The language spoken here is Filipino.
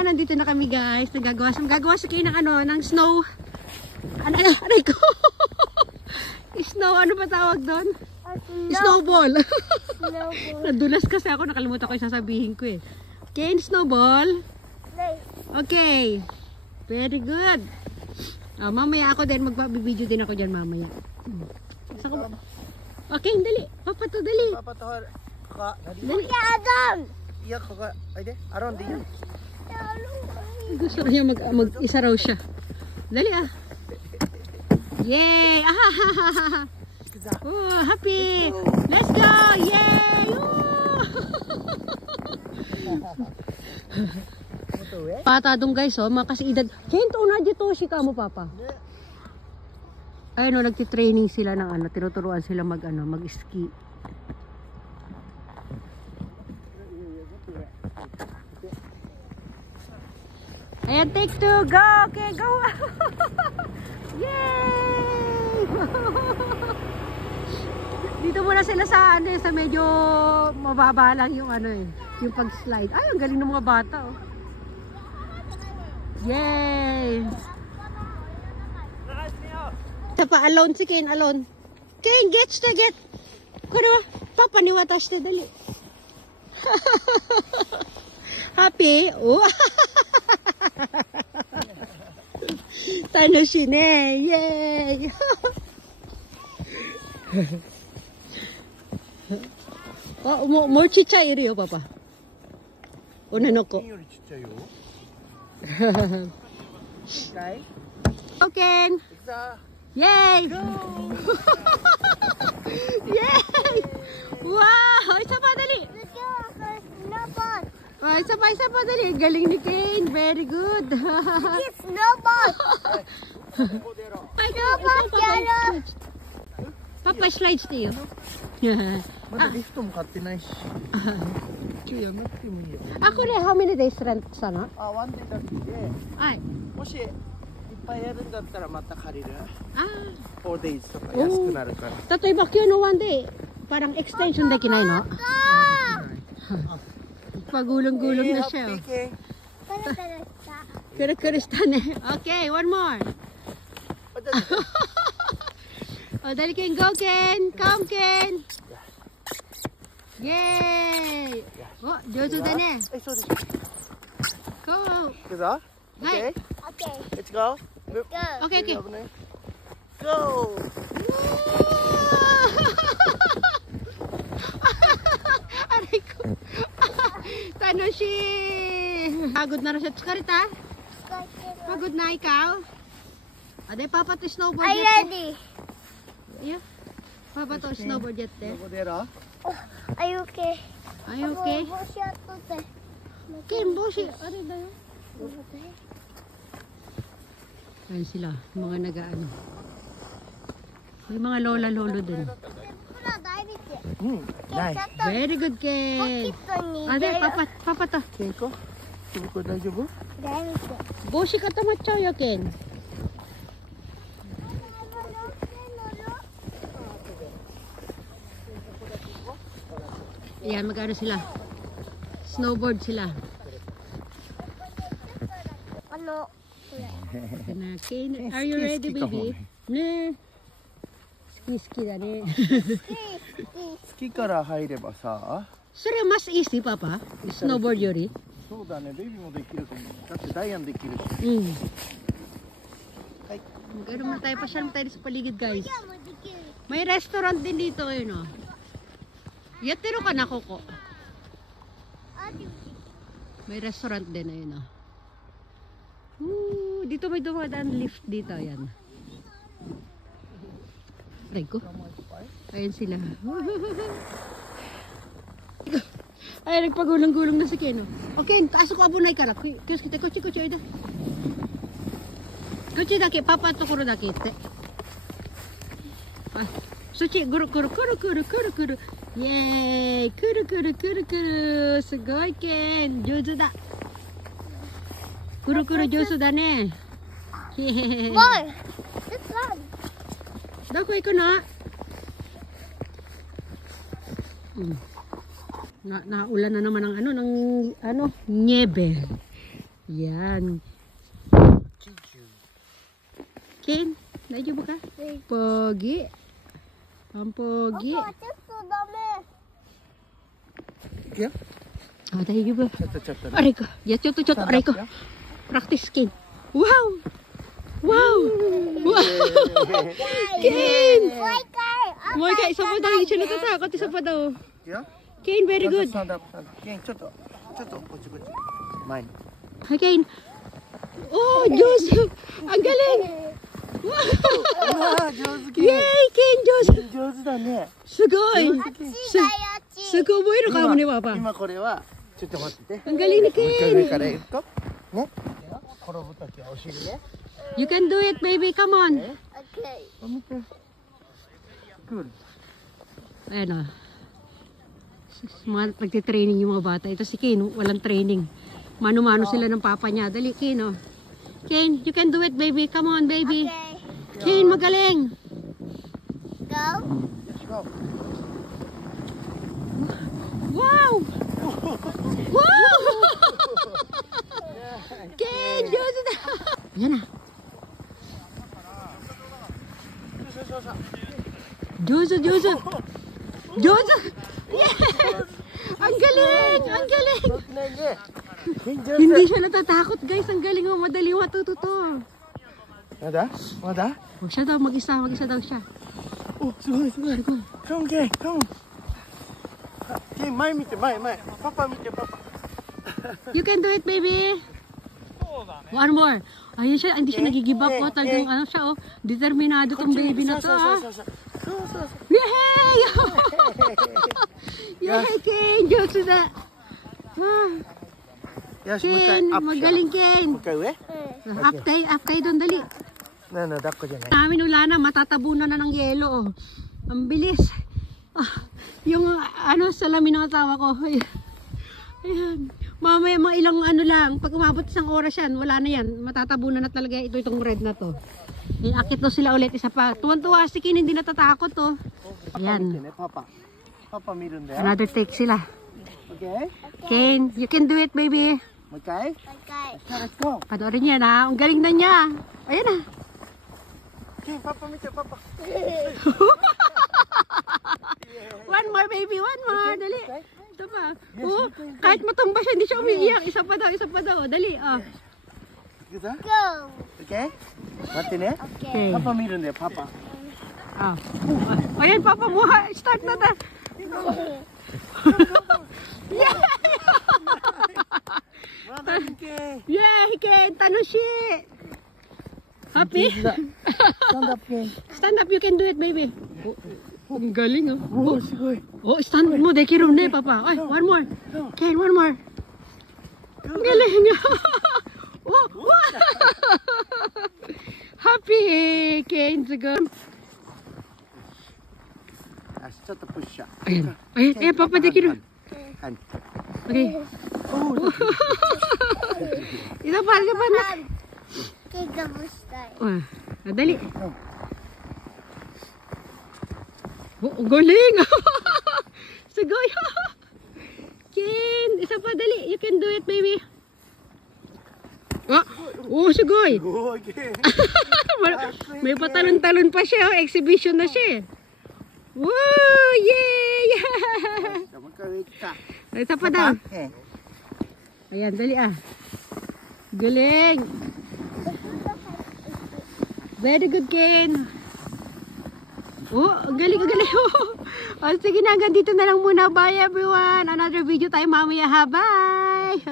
Ayan, nandito na kami guys. Nagagawa sa kayo ng ano, ng snow. Aray ko. Snow, ano pa tawag doon? Snowball. Nadulas kasi ako, nakalimutan ko yung sasabihin ko eh. Okay, snowball. Okay. Very good. Mamaya ako din, magbibideo din ako dyan mamaya. Okay, dali. Papa to, dali. Papa to, kaka. Dali. Iya, kaka. Ay, aron din yun. Gusto niya mag-isa raw siya. Dali ah. Yay! Oh, happy! Let's go! Yay! Patadong guys, oh, makasiidad. Kento na dito si kamo papa. Ayun, oh, nagti-training sila ng ano, tinuturuan sila mag-ski. Ayan, take two, go! Okay, go! Yay! Dito muna sila sa ano, sa medyo mababa lang yung ano eh, yung pag-slide. Ay, ang galing ng mga bata, oh. Yay! Isa pa, alone si Kane, alone. Kane, get! Kuno, papa ni watashi dali. Happy? Oh! Tanoshi ne! Yay! Oh, more chichai iru yo, papa. Una no ko. Okay. Yay! Yay! Wow! Isa pa dali. Isa pa dali. Galing ni Kane. Very good. Snowball. Papa slides niyo. まだリフトも買ってないし。やんなくてもいいよ。Ako rin, how many days rent sana? ワンデーだけで、はい。もしいっぱいやるんだったらまた借りる。Ah. 4 days とか安くなるから。例えば今日のone day, parang extension できないの? Pagulong-gulong na siya. Kura-kura ne. Okay, one more. Oh, dali Ken, go Ken. Come Ken. Yay! Oh, jojo da ne. Go. Go. Okay. Okay. Let's go. Okay, okay. Go. Aray ko. Tanoshi! Pagod na rin siya. Tsukarita? Pagod na ikaw? Ade, papa to snowboard I'm ready. Yeah. Papa to snowboard jet eh. Are you okay? Are you okay? Ken, boshi. Aray na yun. Ayan sila. Mga nag-ano. May mga lola-lolo din. Nice. Very good, Ken. Ade, papa to. Kenko? Kenko, 大丈夫? Boshi ka tamatchaw yo, Ken. Ayan, mag-ano sila. Snowboard sila. Ano? Ken, are you ready, baby? Ne. Ski da ne. 月から入ればさ。それ mas easy, papa? Snowboard yori? そうだね、ベビーもできると思う。だってダイアンできるし。はい。Mag-ano mo tayo, pasyal mo tayo sa paligid, guys. May restaurant din dito, yun, oh. Yatero ka na, Coco. May restaurant din, ayun, oh. Dito may dumadaan lift dito, ayan. Aray ko. Ayan sila. Ay, nagpagulong-gulong na si Keno. Okay, kaso ko abunay ka na. Kiyos kita, kuchi, oida. Kuchi dake, papa tokoro dake ite. Suchi, guru. Yay! Kuru. Sugoi, Ken. Jozu da. Kuru jozu da ne. Boy! This one! Dako iko na? Naulan na naman ng niebe. Yan. Chichu. Ken, medyo ba ka? Pogi. Ang pogi. Papa, just dami. Yeah? Ah, tayo ba? Chato. Aray ko. Yes, choto. Aray ko. Practice, Ken. Wow! Wow! Wow! Ken! Moy ka, isa pa daw. Hindi siya natatakot. Isa pa daw. Yeah? Ken, very good. Stand up. Ken, chato.こっち。前に。 Hi, Ken. Oh, Diyos! Ang galing! Wow! 上手 Yay, Ken, Diyos! 上手だね。すごい! あっちだよ、あっち。すごいのかもね、Papa. 今これはちょっと待ってて。 Ang galing ni もう一回上 Ken. から行くと。ね。転ぶときはお尻ね。 You can do it, baby. Come on. Okay. あ、見て。Good. Ayan o. Nagtitraining yung mga bata. Ito si Ken, walang training. Mano-mano sila ng papa niya. Dali, Ken, oh. Ken, you can do it, baby. Come on, baby. Okay. Ken, magaling. Go. Let's go. Wow! Wow! Ken, Diyos na. Ayan na. Diyos. Yes! Ang galing! Ang galing! 乗ってないね。上手。 Hindi siya natatakot, guys. Ang galing mo. Madali matututo. まだ？まだ？ Huwag siya daw mag-isa daw siya. お、すごいすごい。カモンケン、カモン。ケン前見て前。パパ見てパパ。 You can do it, baby. One more. Ayun siya, hindi siya nagigib up. Oh, talagang ano siya, oh. Determinado tong baby na to, ah. そう。 Yay! Yay, Ken! Diyos na. Ah, よし、もう一回 Ken, アップしよう。 magaling, Ken. もう一回上？ Up kayo doon, dali. 抱っこじゃない。 Namin wala na, matatabunan na ng yelo, oh. Ang bilis. Ah, yung salamin ng asawa ko. Ayan. Mamaya mga ilang lang, pag umabot isang oras yan, wala na yan. Matatabunan na talaga itong red na to. Akit daw sila ulit, isa pa. Tuwan-tuwa si Ken, hindi natatakot, oh. パパ見て Ayan. ね、パパ。パパ見るんだよ。 Another take sila. Okay? Ken, you can do it, baby. もう一回。 Okay. Let's go. Panoorin niya na. Ang galing na niya. Ayan na. ケン、パパ見てパパ。 One more, baby. One more. Dali. Ito pa. Oh, kahit matumba siya, hindi siya umiiyak. Isa pa daw. Dali. Oh. 行くぞ。 Go. Okay? 待ってね。 Okay. パパ見るんだよ、パパ。 Oh. Ayan, Papa mo. Start na ta. Yeah! まだ見て。 Yeah, Ken. Tanoshi. Happy? Stand up, Ken. Stand up. You can do it, baby. Oh, ang galing, oh. おお、すごい。 Oh, stand mo. Dekiru na, Papa. Ay, one more. Ken, one more. Ang galing. Oh, what? Happy, Ken. Sige. 足ちょっとプッシャー。 Ayan, Papa, dekiru. はい。 Okay. Isa pa na. Kigabustay. Oh, dali. Oh, galing. Sigoy. Ken, isa pa dali. You can do it, baby. Oh, sigoy. すごい、ケン。 May patalon-talon pa siya. Oh. Exhibition na siya. Woo! Yay! もう一回上行った。 Isa pa daw. ケン。 Ayan, dali ah. Galing. Very good, Ken. Oh, galing. Oh, sige na, hanggang dito na lang muna. Bye, everyone. Another video tayo mamaya, ha? Bye!